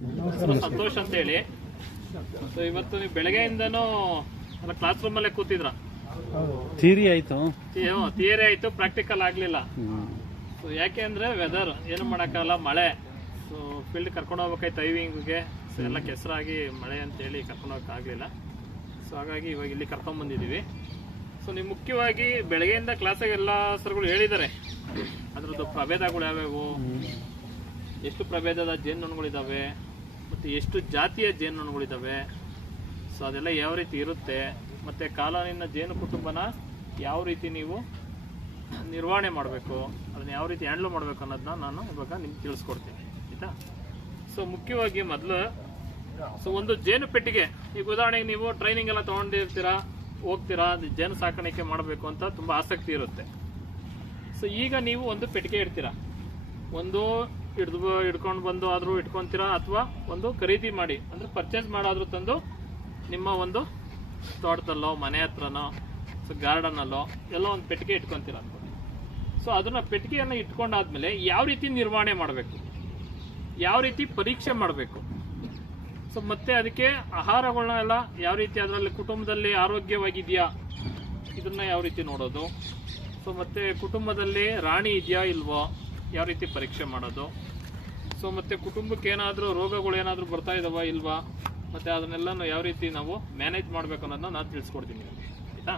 ಹೆಸರು ಸಂತೋಷ್ ಅಂತ ಹೇಳಿ ಸೊ ಇವತ್ತು ನೀವು ಬೆಳಗ್ಗೆಯಿಂದನೂ ಕ್ಲಾಸ್ ರೂಮಲ್ಲೇ ಕೂತಿದ್ರ? ಥಿಯರಿ ಆಯ್ತು. ಥಿಯರಿ ಆಯ್ತು ಪ್ರಾಕ್ಟಿಕಲ್ ಆಗಲಿಲ್ಲ. ಸೊ ಯಾಕೆ ಅಂದ್ರೆ ವೆದರ್ ಏನು ಮಾಡೋಕ್ಕಾಗಲ್ಲ ಮಳೆ. ಸೊ ಫೀಲ್ಡ್ ಕರ್ಕೊಂಡು ಹೋಗ್ಬೇಕಾಯ್ತು ಐವಿಂಗ್ಗೆ ಸೊ ಎಲ್ಲ ಕೆಸರಾಗಿ ಮಳೆ ಅಂತೇಳಿ ಕರ್ಕೊಂಡು ಆಗಲಿಲ್ಲ. ಸೊ ಹಾಗಾಗಿ ಇವಾಗ ಇಲ್ಲಿ ಕರ್ಕೊಂಡ್ ಬಂದಿದ್ದೀವಿ. ಸೊ ನೀವು ಮುಖ್ಯವಾಗಿ ಬೆಳಗ್ಗೆಯಿಂದ ಕ್ಲಾಸಿಗೆ ಎಲ್ಲ ಸರ್ಗಳು ಹೇಳಿದ್ದಾರೆ. ಅದ್ರದ್ದು ಪ್ರಭೇದಗಳು ಯಾವ್ಯಾವು? ಎಷ್ಟು ಪ್ರಭೇದದ ಜೇನುನೊಣಗಳಿದ್ದಾವೆ ಮತ್ತು ಎಷ್ಟು ಜಾತಿಯ ಜೇನುನೊಣಗಳಿದ್ದಾವೆ, ಸೊ ಅದೆಲ್ಲ ಯಾವ ರೀತಿ ಇರುತ್ತೆ, ಮತ್ತು ಕಾಲೋನಿನ ಜೇನು ಕುಟುಂಬನ ಯಾವ ರೀತಿ ನೀವು ನಿರ್ವಹಣೆ ಮಾಡಬೇಕು, ಅದನ್ನ ಯಾವ ರೀತಿ ಹ್ಯಾಂಡ್ಲ್ ಮಾಡಬೇಕು ಅನ್ನೋದನ್ನ ನಾನು ಇವಾಗ ನಿಮ್ಗೆ ತಿಳಿಸ್ಕೊಡ್ತೀನಿ, ಆಯಿತಾ? ಸೊ ಮುಖ್ಯವಾಗಿ ಮೊದಲು ಸೊ ಒಂದು ಜೇನು ಪೆಟ್ಟಿಗೆ, ಈಗ ಉದಾಹರಣೆಗೆ ನೀವು ಟ್ರೈನಿಂಗ್ ಎಲ್ಲ ತೊಗೊಂಡಿರ್ತೀರಾ, ಹೋಗ್ತೀರಾ ಜೇನು ಸಾಕಾಣಿಕೆ ಮಾಡಬೇಕು ಅಂತ ತುಂಬ ಆಸಕ್ತಿ ಇರುತ್ತೆ. ಸೊ ಈಗ ನೀವು ಒಂದು ಪೆಟ್ಟಿಗೆ ಇಡ್ತೀರಾ, ಒಂದು ಹಿಡ್ದು ಹಿಡ್ಕೊಂಡು ಬಂದು ಆದರೂ ಇಟ್ಕೊತೀರಾ ಅಥವಾ ಒಂದು ಖರೀದಿ ಮಾಡಿ, ಅಂದರೆ ಪರ್ಚೇಸ್ ಮಾಡಾದರೂ ತಂದು ನಿಮ್ಮ ಒಂದು ತೋಟದಲ್ಲೋ, ಮನೆ ಹತ್ರನೋ, ಸೊ ಗಾರ್ಡನಲ್ಲೋ ಎಲ್ಲ ಒಂದು ಪೆಟ್ಟಿಗೆ ಇಟ್ಕೊಂತೀರ ಅನ್ಕೊಳ್ಳಿ ಸೊ ಅದನ್ನ ಪೆಟ್ಟಿಗೆಯನ್ನು ಇಟ್ಕೊಂಡಾದ್ಮೇಲೆ ಯಾವ ರೀತಿ ನಿರ್ವಹಣೆ ಮಾಡಬೇಕು? ಯಾವ ರೀತಿ ಪರೀಕ್ಷೆ ಮಾಡಬೇಕು? ಸೊ ಮತ್ತೆ ಅದಕ್ಕೆ ಆಹಾರಗಳನ್ನ ಎಲ್ಲ ಯಾವ ರೀತಿ ಅದರಲ್ಲಿ ಕುಟುಂಬದಲ್ಲಿ ಆರೋಗ್ಯವಾಗಿದೆಯಾ? ಇದನ್ನ ಯಾವ ರೀತಿ ನೋಡೋದು? ಸೊ ಮತ್ತೆ ಕುಟುಂಬದಲ್ಲಿ ರಾಣಿ ಇದೆಯಾ ಇಲ್ವೋ? ಯಾವ ರೀತಿ ಪರೀಕ್ಷೆ ಮಾಡೋದು? ಸೊ ಮತ್ತೆ ಕುಟುಂಬಕ್ಕೆ ಏನಾದರೂ ರೋಗಗಳು ಏನಾದರೂ ಬರ್ತಾ ಇದಾವ ಇಲ್ವಾ? ಮತ್ತೆ ಅದನ್ನೆಲ್ಲನೂ ಯಾವ ರೀತಿ ನಾವು ಮ್ಯಾನೇಜ್ ಮಾಡಬೇಕು ಅನ್ನೋದನ್ನ ನಾನು ತಿಳಿಸ್ಕೊಡ್ತೀನಿ. ಆಯ್ತಾ?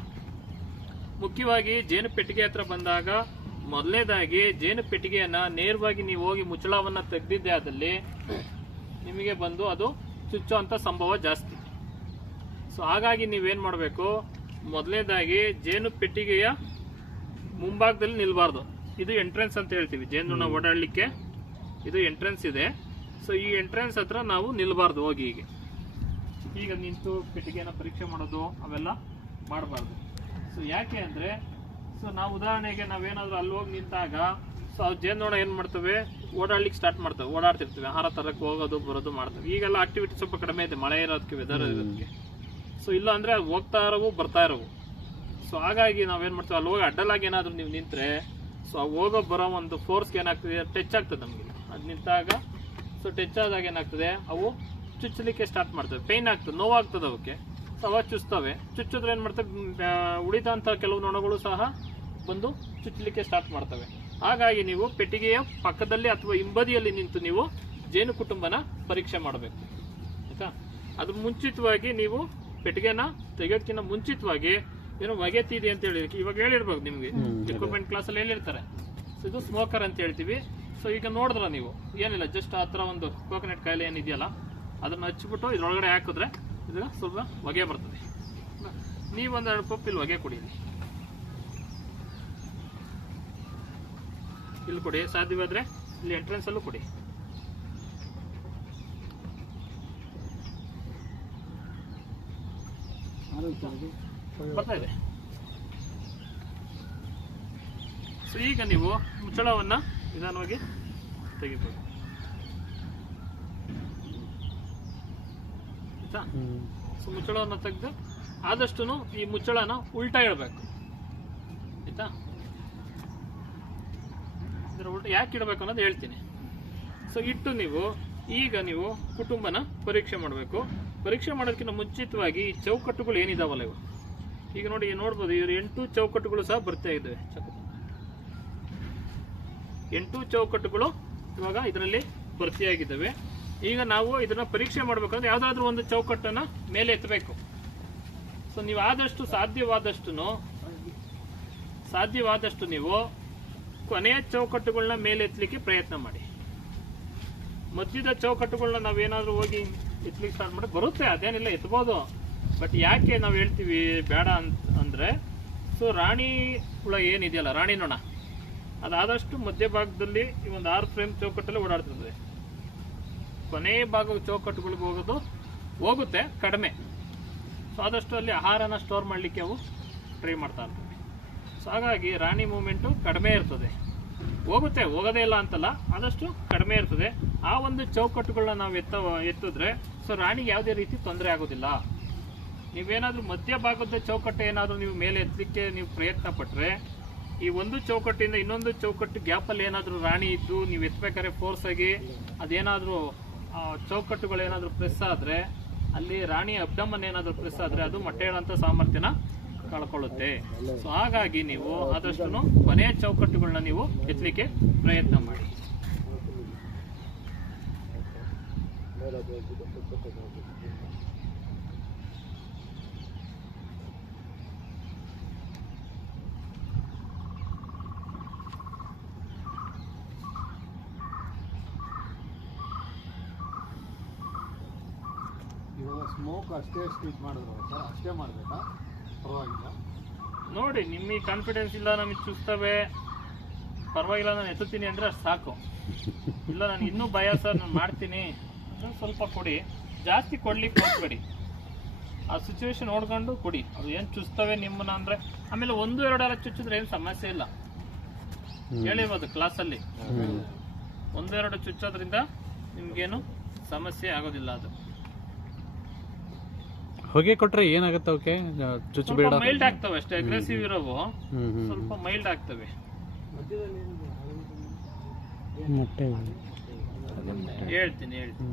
ಮುಖ್ಯವಾಗಿ ಜೇನು ಪೆಟ್ಟಿಗೆ ಹತ್ರ ಬಂದಾಗ ಮೊದಲನೇದಾಗಿ ಜೇನು ಪೆಟ್ಟಿಗೆಯನ್ನ ನೇರವಾಗಿ ನೀವು ಹೋಗಿ ಮುಚ್ಚಳವನ್ನ ತೆಗೆದಿದ್ದೆ ಆದಲ್ಲಿ ನಿಮಗೆ ಬಂದು ಅದು ಚುಚ್ಚುವಂತ ಸಂಭವ ಜಾಸ್ತಿ. ಸೊ ಹಾಗಾಗಿ ನೀವೇನು ಮಾಡಬೇಕು? ಮೊದಲನೇದಾಗಿ ಜೇನು ಪೆಟ್ಟಿಗೆಯ ಮುಂಭಾಗದಲ್ಲಿ ನಿಲ್ಬಾರ್ದು. ಇದು ಎಂಟ್ರೆನ್ಸ್ ಅಂತ ಹೇಳ್ತೀವಿ. ಜೇನುನ ಓಡಾಡಲಿಕ್ಕೆ. ಇದು ಎಂಟ್ರೆನ್ಸ್ ಇದೆ. ಸೊ ಈ ಎಂಟ್ರೆನ್ಸ್ ಹತ್ರ ನಾವು ನಿಲ್ಬಾರ್ದು ಹೋಗಿ ಹೀಗೆ. ಈಗ ನಿಂತು ಪೆಟ್ಟಿಗೆನ ಪರೀಕ್ಷೆ ಮಾಡೋದು ಅವೆಲ್ಲ ಮಾಡಬಾರ್ದು. ಸೊ ಯಾಕೆ ಅಂದ್ರೆ ಸೊ ನಾವು ಉದಾಹರಣೆಗೆ ನಾವೇನಾದ್ರೂ ಅಲ್ಲಿ ಹೋಗಿ ನಿಂತಾಗ ಸೊ ಅವು ನೋಡ ಏನು ಮಾಡ್ತವೆ? ಓಡಾಡ್ಲಿಕ್ಕೆ ಸ್ಟಾರ್ಟ್ ಮಾಡ್ತವೆ. ಓಡಾಡ್ತಿರ್ತವೆ. ಆಹಾರ ತರಕ್ಕೆ ಹೋಗೋದು ಬರೋದು ಮಾಡ್ತವೆ. ಈಗೆಲ್ಲ ಆಕ್ಟಿವಿಟಿ ಸ್ವಲ್ಪ ಕಡಿಮೆ ಇದೆ. ಮಳೆ ಇರೋದಕ್ಕೆ ವೆದರ್ ಇರೋದಕ್ಕೆ ಸೊ ಇಲ್ಲ ಅಂದ್ರೆ ಹೋಗ್ತಾ ಇರೋವು ಬರ್ತಾ ಇರೋವು. ಸೊ ಹಾಗಾಗಿ ನಾವೇನ್ ಮಾಡ್ತೀವಿ? ಅಲ್ಲಿ ಹೋಗಿ ಅಡ್ಡಲಾಗಿ ಏನಾದರೂ ನೀವು ನಿಂತ್ರೆ ಸೊ ಹೋಗೋ ಬರೋ ಒಂದು ಫೋರ್ಸ್ಗೆ ಏನಾಗ್ತದೆ? ಟಚ್ ಆಗ್ತದೆ ನಮಗೆ. ಅದು ನಿಂತಾಗ ಸೊ ಟಚ್ ಆದಾಗ ಏನಾಗ್ತದೆ? ಅವು ಚುಚ್ಚಲಿಕ್ಕೆ ಸ್ಟಾರ್ಟ್ ಮಾಡ್ತವೆ. ಪೇನ್ ಆಗ್ತದೆ ನೋವಾಗ್ತದೆ ಅವಕ್ಕೆ. ಸೊ ಅವಾಗ ಚುಚ್ತವೆ. ಚುಚ್ಚಿದ್ರೆ ಏನು ಮಾಡ್ತವೆ? ಉಳಿದಂಥ ಕೆಲವು ನೊಣಗಳು ಸಹ ಬಂದು ಚುಚ್ಚಲಿಕ್ಕೆ ಸ್ಟಾರ್ಟ್ ಮಾಡ್ತವೆ. ಹಾಗಾಗಿ ನೀವು ಪೆಟ್ಟಿಗೆಯ ಪಕ್ಕದಲ್ಲಿ ಅಥವಾ ಹಿಂಬದಿಯಲ್ಲಿ ನಿಂತು ನೀವು ಜೇನು ಕುಟುಂಬನ ಪರೀಕ್ಷೆ ಮಾಡಬೇಕು. ಆಯಿತಾ? ಅದು ಮುಂಚಿತವಾಗಿ ನೀವು ಪೆಟ್ಟಿಗೆನ ತೆಗೆಯೋಕ್ಕಿಂತ ಮುಂಚಿತವಾಗಿ ಏನೋ ವಗೆತಿದೆ ಅಂತ ಹೇಳಿ ಇವಾಗ ಹೇಳಿರ್ಬೋದು ನಿಮಗೆ. ಎಕ್ವಿಪ್ಮೆಂಟ್ ಕ್ಲಾಸಲ್ಲಿ ಹೇಳಿರ್ತಾರೆ. ಸೊ ಇದು ಸ್ಮೋಕರ್ ಅಂತ ಹೇಳ್ತೀವಿ. ಸೊ ಈಗ ನೋಡಿದ್ರ ನೀವು? ಏನಿಲ್ಲ ಜಸ್ಟ್ ಆ ಥರ ಒಂದು ಕೋಕೋನಟ್ ಕಾಯಿಲೆ ಏನಿದೆಯಲ್ಲ, ಅದನ್ನು ಹಚ್ಚಿಬಿಟ್ಟು ಇದ್ರೊಳಗಡೆ ಹಾಕಿದ್ರೆ ಇದು ಸ್ವಲ್ಪ ಹೊಗೆ ಬರ್ತದೆ. ನೀವು ಒಂದೆರಡು ಪಪ್ ಇಲ್ಲಿ ಹೊಗೆ ಕುಡಿ. ಇಲ್ಲಿ ಕೊಡಿ, ಸಾಧ್ಯವಾದರೆ ಇಲ್ಲಿ ಎಂಟ್ರೆನ್ಸ್ ಅಲ್ಲೂ ಕೊಡಿ. ಬರ್ತಾ ಇದೆ. ಸೊ ಈಗ ನೀವು ಮುಚ್ಚಳವನ್ನ ನಿಧಾನವಾಗಿ ತೆಗಿಬೋದು. ಆಯ್ತಾ? ಸೊ ಮುಚ್ಚಳವನ್ನು ತೆಗೆದು ಆದಷ್ಟು ಈ ಮುಚ್ಚಳನ ಉಲ್ಟಾ ಇಡಬೇಕು. ಆಯ್ತಾ? ಇದರ ಉಲ್ಟ ಯಾಕೆ ಇಡಬೇಕು ಅನ್ನೋದು ಹೇಳ್ತೀನಿ. ಸೊ ಇಟ್ಟು ನೀವು ಈಗ ನೀವು ಕುಟುಂಬನ ಪರೀಕ್ಷೆ ಮಾಡಬೇಕು. ಪರೀಕ್ಷೆ ಮಾಡೋದಕ್ಕಿಂತ ಮುಂಚಿತವಾಗಿ ಈ ಚೌಕಟ್ಟುಗಳು ಏನಿದಾವಲ್ಲ ಇವು? ಈಗ ನೋಡಿ ನೋಡ್ಬೋದು ಇವರು ಎಂಟು ಚೌಕಟ್ಟುಗಳು ಸಹ ಬರ್ತಾ ಇದ್ದಾವೆ. ಎಂಟು ಚೌಕಟ್ಟುಗಳು ಇವಾಗ ಇದರಲ್ಲಿ ಭರ್ತಿಯಾಗಿದ್ದಾವೆ. ಈಗ ನಾವು ಇದನ್ನ ಪರೀಕ್ಷೆ ಮಾಡಬೇಕಂದ್ರೆ ಯಾವ್ದಾದ್ರು ಒಂದು ಚೌಕಟ್ಟನ್ನ ಮೇಲೆ ಎತ್ತಬೇಕು. ಸೊ ನೀವು ಆದಷ್ಟು ಸಾಧ್ಯವಾದಷ್ಟು ಸಾಧ್ಯವಾದಷ್ಟು ನೀವು ಕೊನೆಯ ಚೌಕಟ್ಟುಗಳನ್ನ ಮೇಲೆ ಎತ್ತಲಿಕ್ಕೆ ಪ್ರಯತ್ನ ಮಾಡಿ. ಮಧ್ಯದ ಚೌಕಟ್ಟುಗಳನ್ನ ನಾವೇನಾದ್ರೂ ಹೋಗಿ ಎತ್ತಲಿಕ್ಕೆ ಸ್ಟಾರ್ಟ್ ಮಾಡಿ ಬರುತ್ತೆ, ಅದೇನಿಲ್ಲ, ಎತ್ಬೋದು. ಬಟ್ ಯಾಕೆ ನಾವು ಹೇಳ್ತೀವಿ, ಬೇಡ ಅಂತ ಅಂದ್ರೆ ಸೊ ರಾಣಿ ಹುಳ ಏನಿದೆಯಲ್ಲ, ರಾಣಿ ನೊಣ. ಅದಾದಷ್ಟು ಮಧ್ಯಭಾಗದಲ್ಲಿ ಈ ಒಂದು ಆರು ಫ್ರೇಮ್ ಚೌಕಟ್ಟಲ್ಲಿ ಓಡಾಡ್ತಿರ್ತದೆ. ಕೊನೆ ಭಾಗ ಚೌಕಟ್ಟುಗಳಿಗೆ ಹೋಗೋದು, ಹೋಗುತ್ತೆ ಕಡಿಮೆ. ಸೊ ಆದಷ್ಟು ಅಲ್ಲಿ ಆಹಾರನ ಸ್ಟೋರ್ ಮಾಡಲಿಕ್ಕೆ ಅವು ಟ್ರೈ ಮಾಡ್ತಾ ಇರ್ತವೆ. ಸೊ ಹಾಗಾಗಿ ರಾಣಿ ಮೂಮೆಂಟು ಕಡಿಮೆ ಇರ್ತದೆ. ಹೋಗುತ್ತೆ, ಹೋಗೋದೇ ಇಲ್ಲ ಅಂತಲ್ಲ, ಆದಷ್ಟು ಕಡಿಮೆ ಇರ್ತದೆ. ಆ ಒಂದು ಚೌಕಟ್ಟುಗಳನ್ನ ನಾವು ಎತ್ತ, ಎತ್ತಿದ್ರೆ ಸೊ ರಾಣಿಗೆ ಯಾವುದೇ ರೀತಿ ತೊಂದರೆ ಆಗೋದಿಲ್ಲ. ನೀವೇನಾದ್ರೂ ಮಧ್ಯಭಾಗದ ಚೌಕಟ್ಟು ಏನಾದರೂ ನೀವು ಮೇಲೆ ಎತ್ತಲಿಕ್ಕೆ ನೀವು ಪ್ರಯತ್ನ ಪಟ್ಟರೆ ಈ ಒಂದು ಚೌಕಟ್ಟಿಂದ ಇನ್ನೊಂದು ಚೌಕಟ್ಟು ಗ್ಯಾಪಲ್ಲಿ ಏನಾದರೂ ರಾಣಿ ಇದ್ದು ನೀವು ಎತ್ಬೇಕಾದ್ರೆ ಫೋರ್ಸ್ ಆಗಿ ಅದೇನಾದರೂ ಆ, ಚೌಕಟ್ಟುಗಳು ಏನಾದರೂ ಪ್ರೆಸ್ ಆದರೆ ಅಲ್ಲಿ ರಾಣಿ ಅಬ್ಡಮನ್ ಏನಾದರೂ ಪ್ರೆಸ್ ಆದರೆ ಅದು ಮೊಟ್ಟೆ ಸಾಮರ್ಥ್ಯನ ಕಳ್ಕೊಳ್ಳುತ್ತೆ. ಸೊ ಹಾಗಾಗಿ ನೀವು ಆದಷ್ಟು ಕೊನೆಯ ಚೌಕಟ್ಟುಗಳನ್ನ ನೀವು ಎತ್ತಲಿಕ್ಕೆ ಪ್ರಯತ್ನ ಮಾಡಿ. ಸ್ಮೋಕ್ ಅಷ್ಟೇ ಸ್ಪೀಡ್ ಮಾಡಿದ್ರು ಸರ್ ಅಷ್ಟೇ ಮಾಡಬೇಕಾ? ಪರವಾಗಿಲ್ಲ. ನೋಡಿ ನಿಮಗೆ ಕಾನ್ಫಿಡೆನ್ಸ್ ಇಲ್ಲ ನಮಗೆ ಚುಸ್ತವೆ ಪರವಾಗಿಲ್ಲ ನಾನು ಎತ್ತುತ್ತೀನಿ ಅಂದರೆ ಅಷ್ಟು ಸಾಕು. ಇಲ್ಲ ನಾನು ಇನ್ನೂ ಭಯ ಸರ್ ನಾನು ಮಾಡ್ತೀನಿ. ಅಂದ್ರೆ ಸ್ವಲ್ಪ ಕೊಡಿ. ಜಾಸ್ತಿ ಕೊಡ್ಲಿಕ್ಕೆ ಹೋಗ್ಬೇಡಿ. ಆ ಸಿಚುವೇಶನ್ ನೋಡ್ಕೊಂಡು ಕೊಡಿ. ಅದು ಏನು ಚುಸ್ತವೆ ನಿಮ್ಮನ್ನ ಅಂದರೆ. ಆಮೇಲೆ ಒಂದು ಎರಡೆಲ್ಲ ಚುಚ್ಚಿದ್ರೆ ಏನು ಸಮಸ್ಯೆ ಇಲ್ಲ. ಹೇಳಿರ್ಬೋದು ಕ್ಲಾಸಲ್ಲಿ ಒಂದೆರಡು ಚುಚ್ಚೋದ್ರಿಂದ ನಿಮಗೇನು ಸಮಸ್ಯೆ ಆಗೋದಿಲ್ಲ ಅದು. ಹೊಗೆ ಕೊಟ್ರೆ ಏನಾಗುತ್ತೆ ಅವಕ್ಕೆ? ಚುಚ್ಚು ಬೇಡ. ಮೈಲ್ಡ್ ಆಗ್ತವೆ ಅಷ್ಟೇ ಅಗ್ರೆಸಿವ್ ಇರೋವು. ಸ್ವಲ್ಪ ಮೈಲ್ಡ್ ಆಗ್ತವೆ. ಮೊಟ್ಟೆ. ಹೇಳ್ತೀನಿ ಹೇಳ್ತೀನಿ.